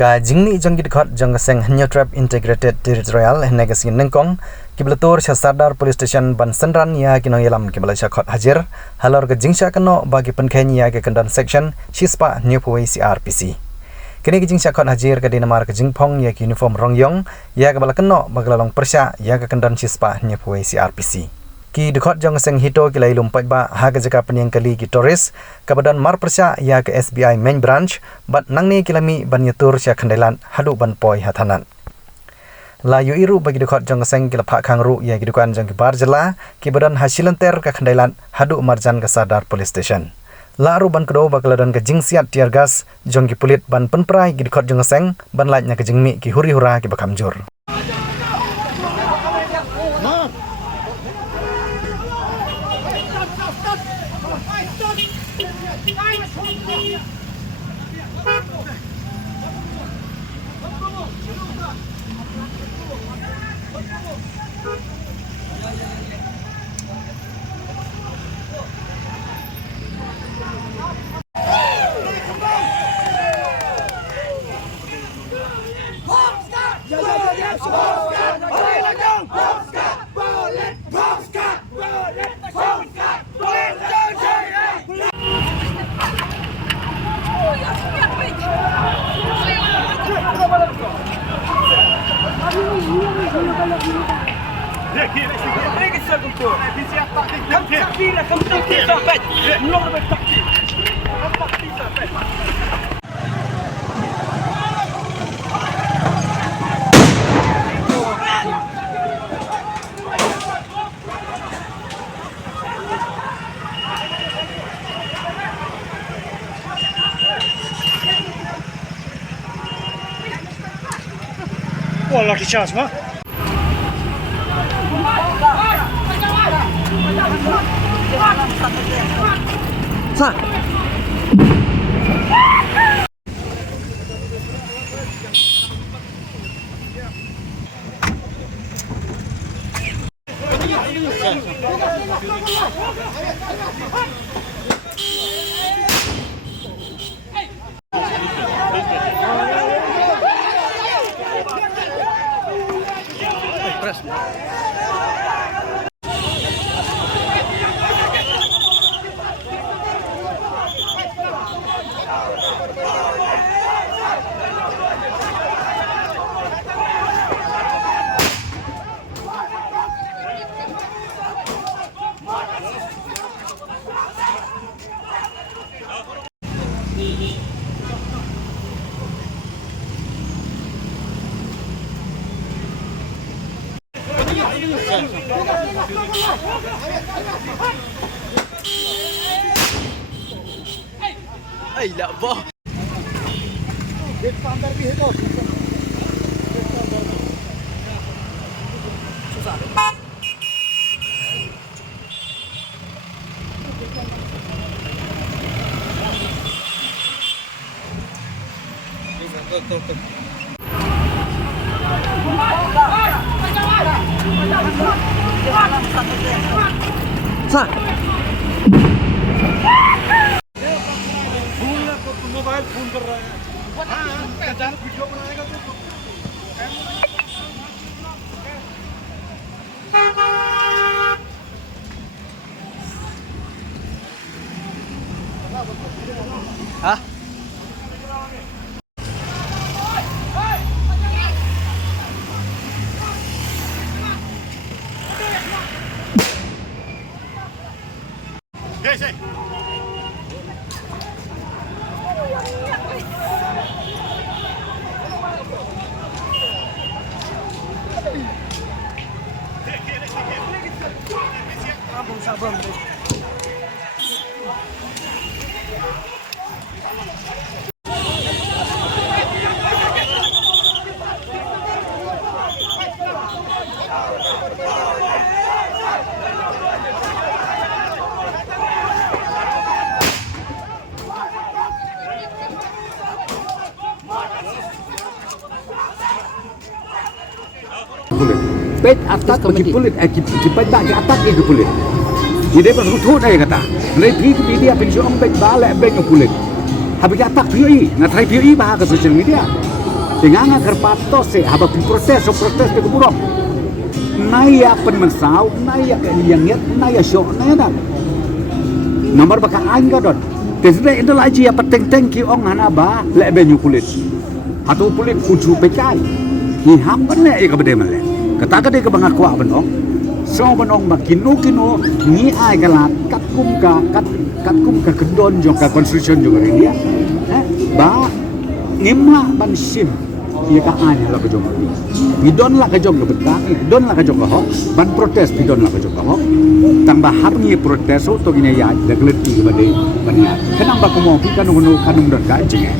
ka jingni janggi dekat janggaseng Hanyo Trap Integrated Territorial negasin nengkong kiblatur Sardar Police Station Ban Sendran ya kinong yalam kibla syakot hajar halor ke jingsya keno bagi penken ya ke kendan section Shispa New Pawai CRPC kini ke jingsya kot hajar ke dinamar ke jingpong ya ke uniform rongyong ya ke bala keno baglalong persya ya ke kendan Shispa New Pawai CRPC ki dekat janggaseng hito kilai lumpat ba ha ke jaka penyang kali ki toris kebadan mar persya ya ke SBI main branch bat nangni kilami ban yutur sya khandailan hadu ban poi hatanan layu iru bagi dekat janggaseng kila pak kangru ya gidukan jang kibar jela kibadan hasilanter ka khandailan hadu marjan ke Sardar Police Station laru ban kedo bagladan ke jingsiat tiar gas jong ki pulit ban penprai gidukat janggaseng ban laitnya ke jingmi ki huri hura ki bakamjur Oh, lucky chance, man. Sir. Ay, labo. Depan अंदर भी है तो Sir. Mobile phone कर रहा है हाँ वीडियो बनाएगा तो हाँ कैसे Pet atas bagi pulit, kita bagi atas itu pulit. Jadi pas kutu dah kata, lebih ke media pensiun pet balik bank pulit. Habis atas PUI, nak try PUI bah ke social media. Tengah kerpatos haba protes ke burung. Naya penmensau, naya keliangnya, naya syok, naya dah. Nomor bakal angga dot. Tesda itu lagi apa teng ki ong hanaba lebe nyu kulit. Atau kulit uju pekai. Ni hampan le ka bede male. Kata ka de ka bangak kwa benong. So benong bakino ni ai galat kat kum ka kedon jong ka construction jong dia. Ba ngimma ban sim. Ia ka ai la ka jong. Bidon la ka jong ka betak, bidon la ka jong ka ho. Ban protes bidon la ka jong ka ho. Tambah hab ni protes so to gine ya da gleti ka bade. Bania. Kenang ba ko mo ki kanung don ka jinge.